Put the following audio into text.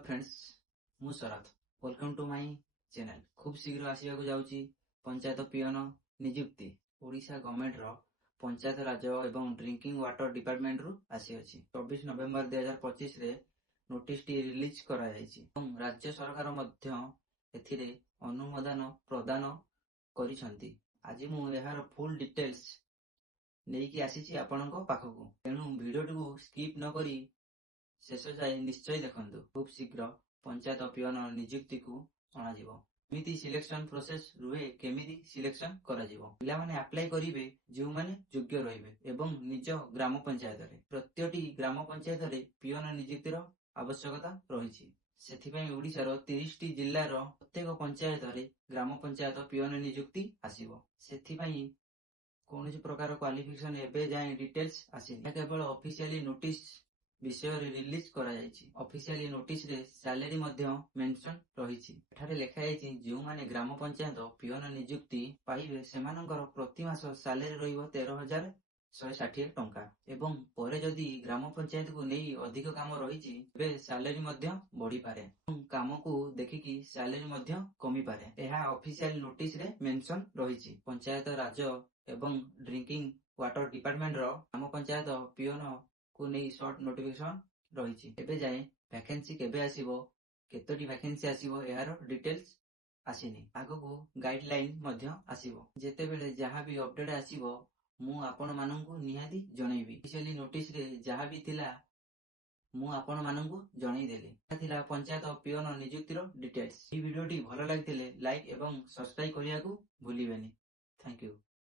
Friends मु शरद welcome to my channel. खूब शीघ्र आसवाक जाऊँगी पंचायत पियन नियुक्ति ओडिशा गवर्नमेंट रो पंचायत राज एवं ड्रिंकिंग वाटर डिपार्टमेंट रु आसी अछि। 24 नवेम्बर 2025 रे नोटिस टी रिलीज करा जायछि एवं राज्य सरकार मध्य एथिरे अनुमोदन प्रदान करिसंती। आज मु एहार फुल डिटेल्स नेकी आसीछि आपनक पाखकु, तेणु वीडियो को स्किप न करी शेष जाए निश्चय देखंतु। खूब शीघ्र पंचायत पियन नियुक्ति को अणाजिवो। केमिति सिलेक्शन प्रोसेस रुहे, केमिति सिलेक्शन कराजिवो। पिला माने अप्लाई करिवे जो माने योग्य रहिबे एवं निज ग्राम पंचायत रे प्रत्येकटी ग्राम पंचायत रे पियन नियुक्तिर आवश्यकता रहिछि। सेथिपई ओडिशार 30 टी जिल्लार प्रत्येक पंचायत रे ग्राम पंचायत पियन नियुक्ति आसीबो। सेथिपई कौन प्रकार क्वालिफिकेशन एबे जाए डिटेल्स आसीनी, केवल ऑफिशियली नोटिस विषय रिलीज करा जायछि। ऑफिशियली नोटिस रे सैलरी मध्य मेंशन रहिछि। एठारे लेखा जायछि जो माने ग्राम पंचायत पियन नियुक्ति पाइबे सेमानकर प्रति मास सैलरी रहिबो 13,160 टंका एवं परे जदि ग्राम पंचायत को नेई अधिक काम रहिछि बे सैलरी मध्य बढ़ी पारे। काम को देखिकी सैलरी मध्य कमी पारे। एहा ऑफिशियल नोटिस रे मेंशन रहिछि। पंचायत राज एवं ड्रिंकिंग वाटर डिपार्टमेंट रो ग्राम पंचायत पियन को नहीं शॉर्ट नोटिफिकेशन रही। एबे जाए वैकेंसी केबे आसीबो, केतोटी वैकेंसी आसीबो एहार डिटेल्स आसीनी। आगो को गाइडलाइन मध्य आसीबो। जेते बेले जहां भी अपडेट आसीबो मु आपण माननकु निहाती जणैबी। ऑफिशियली नोटिस रे जहां भी थिला मु आपण माननकु जणै देली। थिला पंचायत पियन नियुक्तिर डिटेल्स। ई वीडियोटी भलो लागितिले लाइक एवं सब्सक्राइब करियाकू भूलिबेनी। Thank you.